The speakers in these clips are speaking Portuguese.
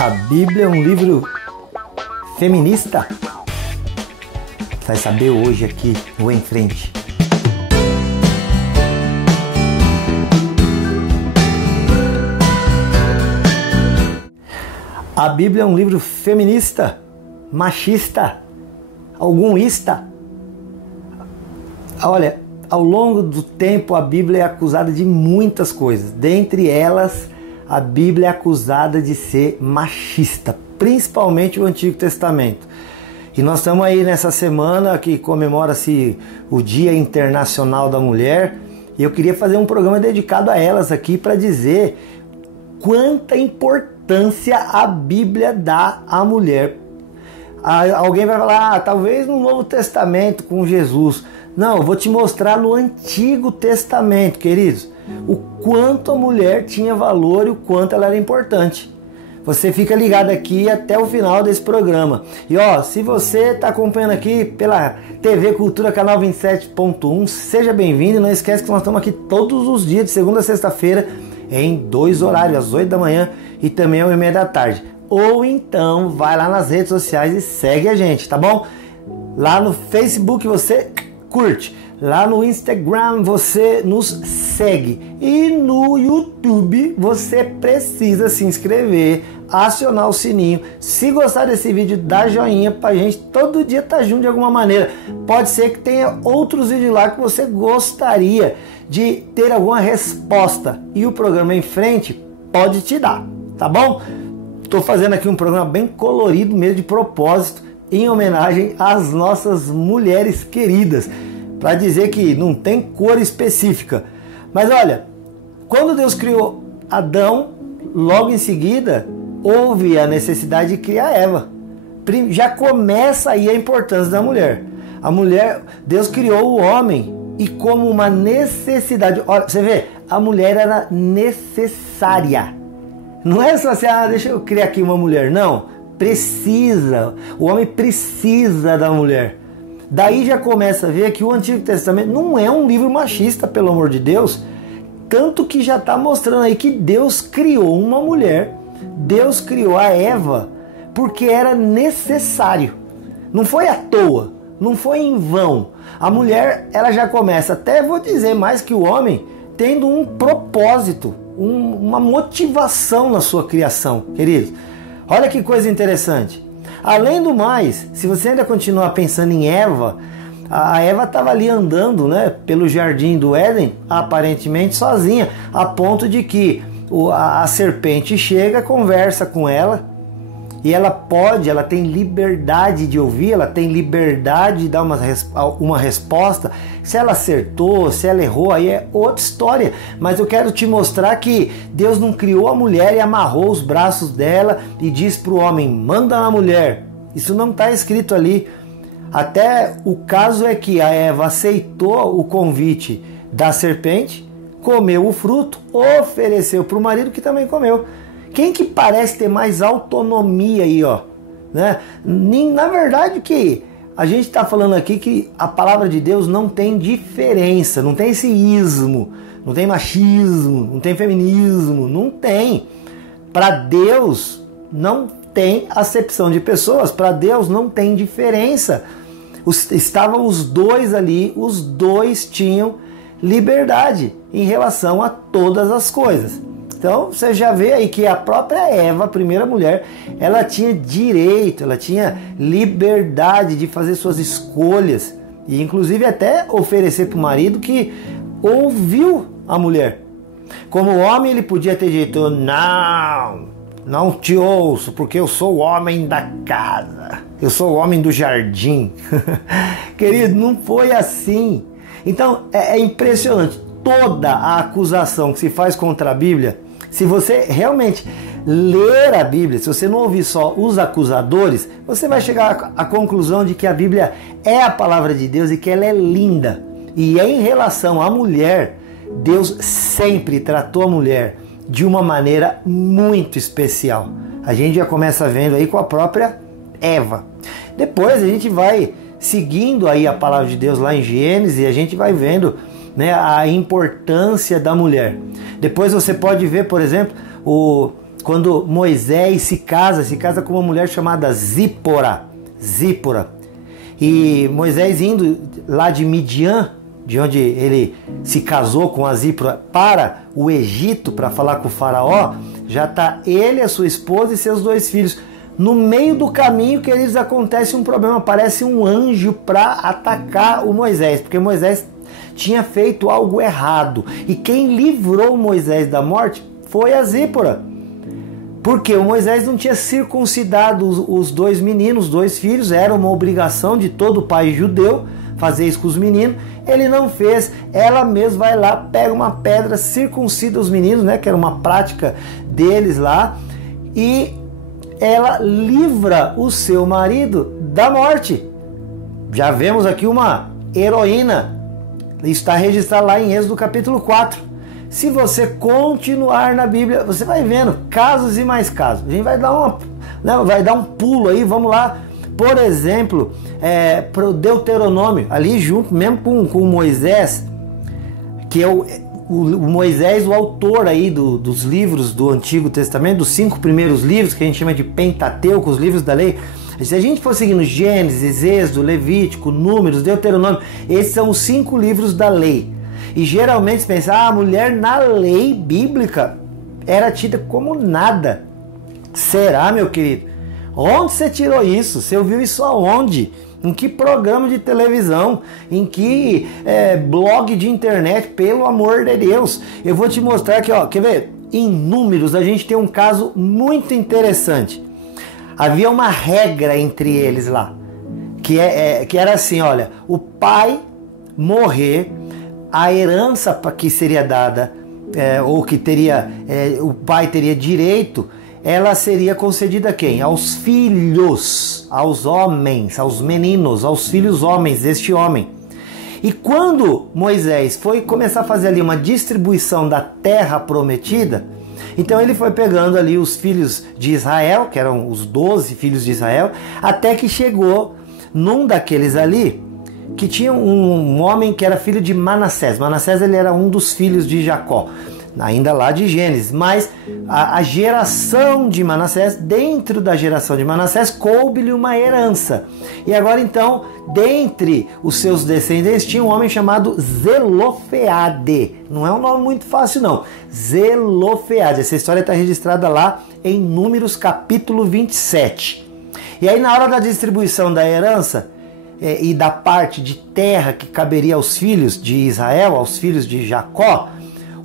A Bíblia é um livro feminista? Vai saber hoje aqui no Em Frente. A Bíblia é um livro feminista, machista, algumista. Olha, ao longo do tempo a Bíblia é acusada de muitas coisas. Dentre elas, a Bíblia é acusada de ser machista, principalmente o Antigo Testamento. E nós estamos aí nessa semana que comemora-se o Dia Internacional da Mulher, e eu queria fazer um programa dedicado a elas aqui para dizer quanta importância a Bíblia dá à mulher. Alguém vai falar, talvez no Novo Testamento com Jesus. Não, eu vou te mostrar no Antigo Testamento, queridos, o quanto a mulher tinha valor e o quanto ela era importante. Você fica ligado aqui até o final desse programa. E ó, se você está acompanhando aqui pela TV Cultura Canal 27.1, seja bem-vindo. E não esquece que nós estamos aqui todos os dias, de segunda a sexta-feira, em 2 horários, às 8 da manhã e também às 1h30 da tarde. Ou então vai lá nas redes sociais e segue a gente, tá bom? Lá no Facebook você curte, lá no Instagram você nos segue e no YouTube você precisa se inscrever, acionar o sininho. Se gostar desse vídeo, dá joinha pra gente todo dia estar junto de alguma maneira. Pode ser que tenha outros vídeos lá que você gostaria de ter alguma resposta e o programa Em Frente pode te dar, tá bom? Estou fazendo aqui um programa bem colorido mesmo, de propósito, em homenagem às nossas mulheres queridas, para dizer que não tem cor específica. Mas olha, quando Deus criou Adão, logo em seguida houve a necessidade de criar Eva. Já começa aí a importância da mulher. A mulher, Deus criou o homem e como uma necessidade. Olha, você vê, a mulher era necessária. Não é só assim, deixa eu criar aqui uma mulher. Não, precisa. O homem precisa da mulher. Daí já começa a ver que o Antigo Testamento não é um livro machista, pelo amor de Deus. Tanto que já está mostrando aí que Deus criou uma mulher. Deus criou a Eva porque era necessário. Não foi à toa, não foi em vão. A mulher, ela já começa, até vou dizer mais que o homem, tendo um propósito, uma motivação na sua criação, queridos. Olha que coisa interessante. Além do mais, se você ainda continuar pensando em Eva, a Eva estava ali andando, né, pelo jardim do Éden, aparentemente sozinha, a ponto de que a serpente chega, conversa com ela, e ela tem liberdade de ouvir, ela tem liberdade de dar uma resposta. Se ela acertou, se ela errou, aí é outra história. Mas eu quero te mostrar que Deus não criou a mulher e amarrou os braços dela e diz para o homem, manda na mulher. Isso não está escrito ali. Até o caso é que a Eva aceitou o convite da serpente, comeu o fruto, ofereceu para o marido que também comeu. Quem que parece ter mais autonomia aí, ó? Né? Na verdade que a gente está falando aqui que a palavra de Deus não tem diferença, não tem esse ismo, não tem machismo, não tem feminismo, não tem. Para Deus não tem acepção de pessoas, para Deus não tem diferença. Estavam os dois ali, os dois tinham liberdade em relação a todas as coisas. Então você já vê aí que a própria Eva, a primeira mulher, ela tinha direito, ela tinha liberdade de fazer suas escolhas e inclusive até oferecer para o marido que ouviu a mulher. Como homem ele podia ter dito, não te ouço porque eu sou o homem da casa, eu sou o homem do jardim. Querido, não foi assim. Então é impressionante toda a acusação que se faz contra a Bíblia. Se você realmente ler a Bíblia, se você não ouvir só os acusadores, você vai chegar à conclusão de que a Bíblia é a palavra de Deus e que ela é linda. E em relação à mulher, Deus sempre tratou a mulher de uma maneira muito especial. A gente já começa vendo aí com a própria Eva. Depois a gente vai seguindo aí a palavra de Deus lá em Gênesis e a gente vai vendo, né, a importância da mulher. Depois você pode ver, por exemplo, quando Moisés se casa com uma mulher chamada Zípora. E Moisés indo lá de Midian, de onde ele se casou com a Zípora, para o Egito para falar com o faraó, já está ele, a sua esposa e seus 2 filhos. No meio do caminho, queridos, acontece um problema, aparece um anjo para atacar o Moisés, porque Moisés tinha feito algo errado. E quem livrou Moisés da morte foi a Zípora. Porque o Moisés não tinha circuncidado os 2 meninos, os 2 filhos, era uma obrigação de todo pai judeu fazer isso com os meninos. Ele não fez, ela mesma vai lá, pega uma pedra, circuncida os meninos, né, que era uma prática deles lá, e ela livra o seu marido da morte. Já vemos aqui uma heroína, está registrado lá em Êxodo capítulo 4. Se você continuar na Bíblia, você vai vendo casos e mais casos. A gente vai dar um pulo aí, vamos lá. Por exemplo, para o Deuteronômio, ali junto, mesmo com Moisés, que é o Moisés, o autor aí dos livros do Antigo Testamento, dos 5 primeiros livros, que a gente chama de Pentateuco, os livros da lei. Se a gente for seguindo Gênesis, Êxodo, Levítico, Números, Deuteronômio, esses são os 5 livros da lei. E geralmente se pensa, a mulher na lei bíblica era tida como nada. Será, meu querido? Onde você tirou isso? Você ouviu isso aonde? Em que programa de televisão? Em que blog de internet? Pelo amor de Deus! Eu vou te mostrar aqui, ó, quer ver? Em Números a gente tem um caso muito interessante. Havia uma regra entre eles lá, que era assim, olha, o pai morrer, a herança que seria dada, ou que teria, o pai teria direito, ela seria concedida a quem? Aos filhos, aos homens, aos meninos, aos filhos homens deste homem. E quando Moisés foi começar a fazer ali uma distribuição da terra prometida, então ele foi pegando ali os filhos de Israel, que eram os 12 filhos de Israel, até que chegou num daqueles ali, que tinha um homem que era filho de Manassés. Manassés, ele era um dos filhos de Jacó, ainda lá de Gênesis, mas a geração de Manassés, dentro da geração de Manassés, coube-lhe uma herança. E agora então, dentre os seus descendentes, tinha um homem chamado Zelofeade. Não é um nome muito fácil não, Zelofeade. Essa história está registrada lá em Números capítulo 27. E aí na hora da distribuição da herança, e da parte de terra que caberia aos filhos de Israel, aos filhos de Jacó,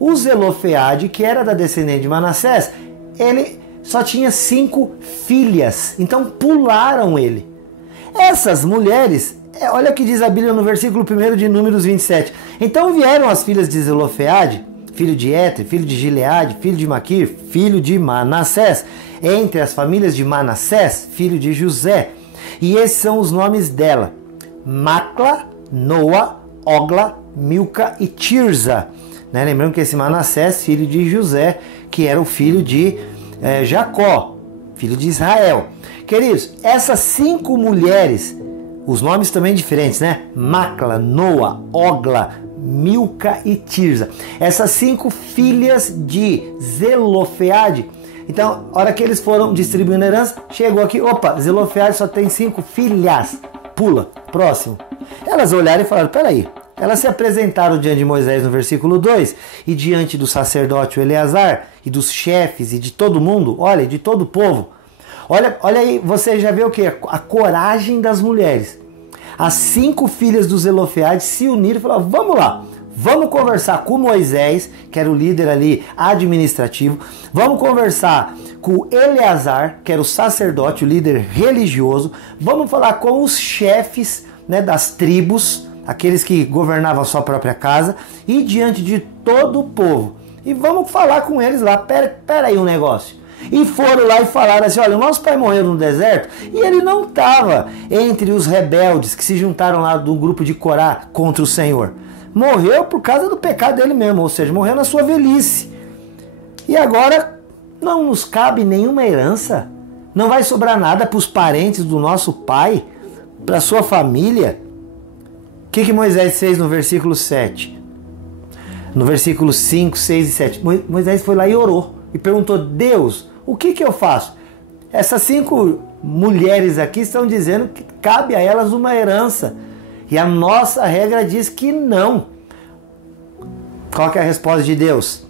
o Zelofeade, que era da descendente de Manassés, ele só tinha 5 filhas, então pularam ele. Essas mulheres, olha o que diz a Bíblia no versículo 1 de Números 27. Então vieram as filhas de Zelofeade, filho de Éter, filho de Gileade, filho de Maquir, filho de Manassés, entre as famílias de Manassés, filho de José. E esses são os nomes dela: Macla, Noa, Ogla, Milca e Tirza. Né? Lembrando que esse Manassés, filho de José, que era o filho de Jacó, filho de Israel. Queridos, essas 5 mulheres, os nomes também diferentes, né? Macla, Noa, Ogla, Milca e Tirza. Essas 5 filhas de Zelofeade. Então, a hora que eles foram distribuindo a herança, chegou aqui, opa, Zelofeade só tem 5 filhas. Pula, próximo. Elas olharam e falaram, peraí. Elas se apresentaram diante de Moisés no versículo 2 e diante do sacerdote Eleazar e dos chefes e de todo mundo, olha, de todo o povo. Olha aí, você já vê o que? A coragem das mulheres. As 5 filhas do Zelofeade se uniram e falaram, vamos lá. Vamos conversar com Moisés, que era o líder ali administrativo. Vamos conversar com Eleazar, que era o sacerdote, o líder religioso. Vamos falar com os chefes, né, das tribos, aqueles que governavam a sua própria casa, e diante de todo o povo. E vamos falar com eles lá. Pera aí um negócio. E foram lá e falaram assim, olha, o nosso pai morreu no deserto e ele não estava entre os rebeldes que se juntaram lá do grupo de Corá contra o Senhor. Morreu por causa do pecado dele mesmo, ou seja, morreu na sua velhice. E agora não nos cabe nenhuma herança, não vai sobrar nada para os parentes do nosso pai, para a sua família. O que Moisés fez no versículo 7? No versículo 5, 6 e 7, Moisés foi lá e orou e perguntou, Deus, o que eu faço? Essas 5 mulheres aqui estão dizendo que cabe a elas uma herança. E a nossa regra diz que não. Qual que é a resposta de Deus?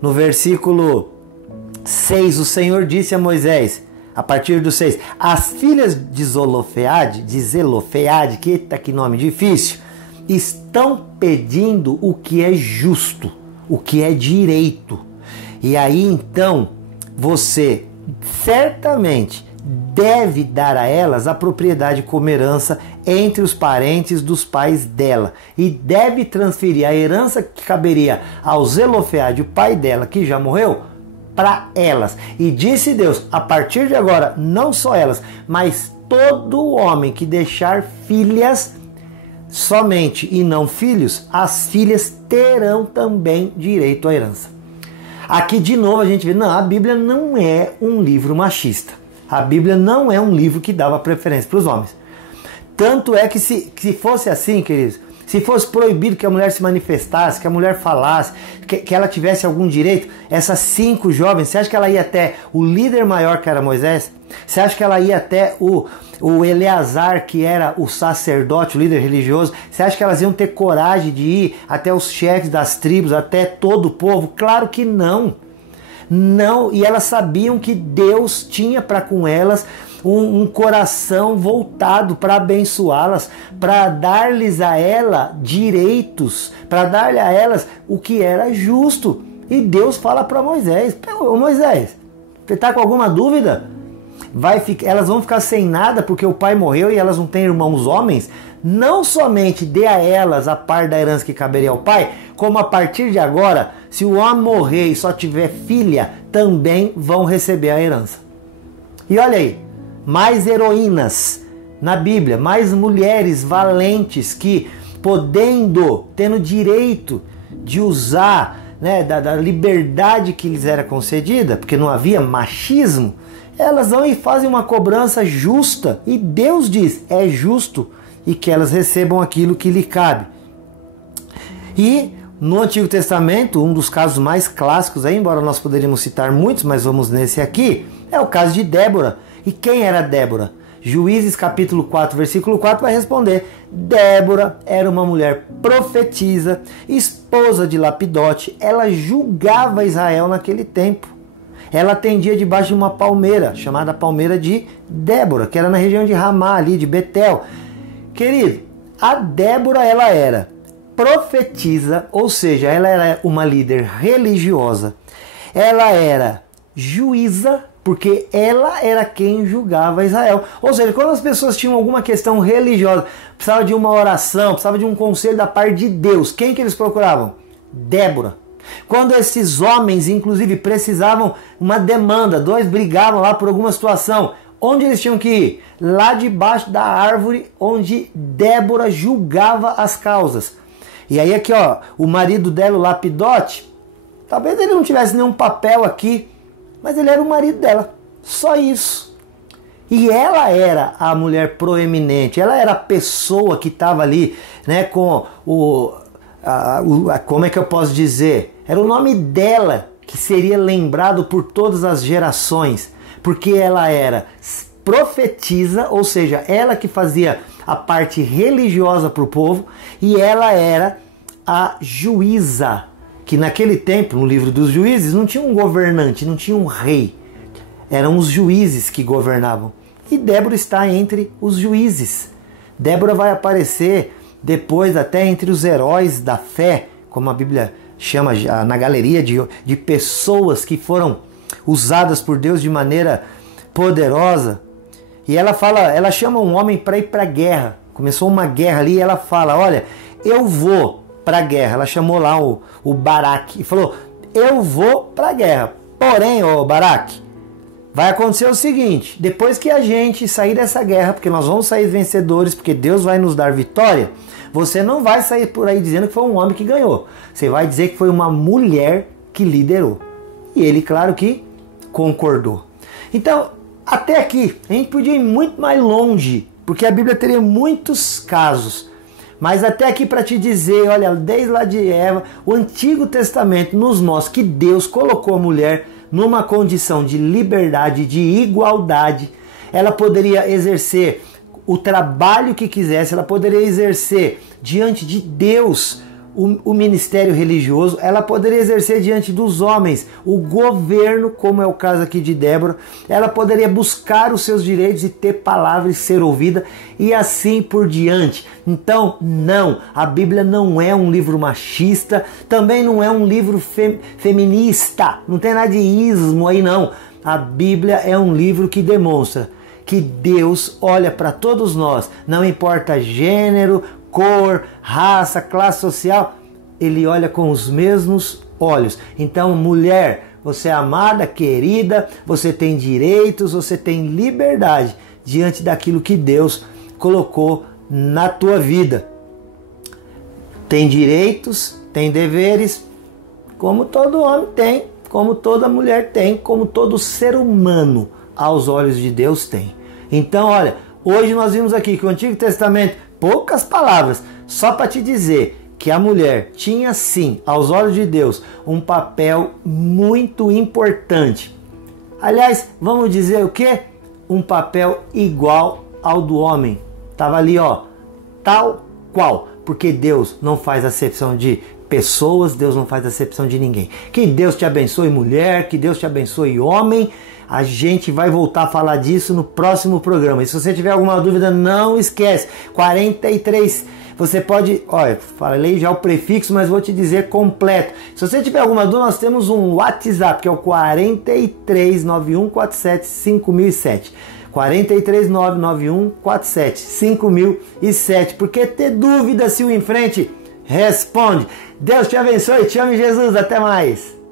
No versículo 6, o Senhor disse a Moisés, a partir do 6, as filhas de Zelofeade, que eita, que nome difícil, estão pedindo o que é justo, o que é direito. E aí então, você certamente deve dar a elas a propriedade como herança entre os parentes dos pais dela. E deve transferir a herança que caberia ao Zelofeade, o pai dela, que já morreu, para elas. E disse Deus, a partir de agora, não só elas, mas todo homem que deixar filhas somente e não filhos, as filhas terão também direito à herança. Aqui de novo a gente vê, não, a Bíblia não é um livro machista. A Bíblia não é um livro que dava preferência para os homens. Tanto é que se fosse assim, queridos, se fosse proibido que a mulher se manifestasse, que a mulher falasse, que ela tivesse algum direito, essas 5 jovens, você acha que ela ia até o líder maior que era Moisés? Você acha que ela ia até o Eleazar, que era o sacerdote, o líder religioso? Você acha que elas iam ter coragem de ir até os chefes das tribos, até todo o povo? Claro que não. Não, e elas sabiam que Deus tinha para com elas um coração voltado para abençoá-las, para dar-lhes a ela direitos, para dar-lhe a elas o que era justo. E Deus fala para Moisés, ô Moisés, você está com alguma dúvida? Elas vão ficar sem nada porque o pai morreu e elas não têm irmãos homens? Não somente dê a elas a parte da herança que caberia ao pai, como a partir de agora, se o homem morrer e só tiver filha, também vão receber a herança. E olha aí, mais heroínas na Bíblia, mais mulheres valentes que tendo direito de usar, né, da liberdade que lhes era concedida, porque não havia machismo, elas vão e fazem uma cobrança justa, e Deus diz, é justo, e que elas recebam aquilo que lhe cabe. E no Antigo Testamento, um dos casos mais clássicos, aí, embora nós poderíamos citar muitos, mas vamos nesse aqui, é o caso de Débora. E quem era Débora? Juízes capítulo 4, versículo 4 vai responder: Débora era uma mulher profetisa, esposa de Lapidote, ela julgava Israel naquele tempo. Ela atendia debaixo de uma palmeira, chamada palmeira de Débora, que era na região de Ramá, ali de Betel. Querido, a Débora, ela era profetisa, ou seja, ela era uma líder religiosa, ela era juíza, porque ela era quem julgava Israel. Ou seja, quando as pessoas tinham alguma questão religiosa, precisava de uma oração, precisava de um conselho da parte de Deus, quem que eles procuravam? Débora. Quando esses homens, inclusive, precisavam uma demanda, 2 brigavam lá por alguma situação, onde eles tinham que ir? Lá debaixo da árvore onde Débora julgava as causas. E aí aqui, ó, o marido dela, o Lapidote, talvez ele não tivesse nenhum papel aqui, mas ele era o marido dela, só isso. E ela era a mulher proeminente, ela era a pessoa que estava ali, né, com como é que eu posso dizer? Era o nome dela que seria lembrado por todas as gerações, porque ela era profetisa, ou seja, ela que fazia a parte religiosa para o povo, e ela era a juíza, que naquele tempo, no livro dos juízes, não tinha um governante, não tinha um rei, eram os juízes que governavam. E Débora está entre os juízes. Débora vai aparecer depois até entre os heróis da fé, como a Bíblia chama na galeria de pessoas que foram usadas por Deus de maneira poderosa. E ela chama um homem para ir para a guerra. Começou uma guerra ali e ela fala: olha, eu vou para a guerra. Ela chamou lá o Baraque e falou: eu vou para a guerra. Porém, ô Baraque, vai acontecer o seguinte: depois que a gente sair dessa guerra, porque nós vamos sair vencedores, porque Deus vai nos dar vitória, você não vai sair por aí dizendo que foi um homem que ganhou. Você vai dizer que foi uma mulher que liderou. E ele, claro que concordou. Então, até aqui, a gente podia ir muito mais longe, porque a Bíblia teria muitos casos. Mas até aqui para te dizer, olha, desde lá de Eva, o Antigo Testamento nos mostra que Deus colocou a mulher numa condição de liberdade, de igualdade. Ela poderia exercer o trabalho que quisesse, ela poderia exercer diante de Deus o ministério religioso, ela poderia exercer diante dos homens o governo, como é o caso aqui de Débora, ela poderia buscar os seus direitos e ter palavra e ser ouvida, e assim por diante. Então, não, a Bíblia não é um livro machista, também não é um livro feminista, não tem nada de ismo aí não. A Bíblia é um livro que demonstra que Deus olha para todos nós, não importa gênero, cor, raça, classe social, Ele olha com os mesmos olhos. Então, mulher, você é amada, querida, você tem direitos, você tem liberdade diante daquilo que Deus colocou na tua vida. Tem direitos, tem deveres, como todo homem tem, como toda mulher tem, como todo ser humano aos olhos de Deus tem. Então, olha, hoje nós vimos aqui que o Antigo Testamento, poucas palavras, só para te dizer que a mulher tinha sim, aos olhos de Deus, um papel muito importante. Aliás, vamos dizer o quê? Um papel igual ao do homem. Estava ali, ó, tal qual, porque Deus não faz acepção de pessoas, Deus não faz acepção de ninguém. Que Deus te abençoe, mulher, que Deus te abençoe, homem. A gente vai voltar a falar disso no próximo programa. E se você tiver alguma dúvida, não esquece. 43, você pode... Olha, falei já o prefixo, mas vou te dizer completo. Se você tiver alguma dúvida, nós temos um WhatsApp, que é o 4391475007. 43991475007. Porque ter dúvida se o em frente responde. Deus te abençoe. Te amo, Jesus. Até mais.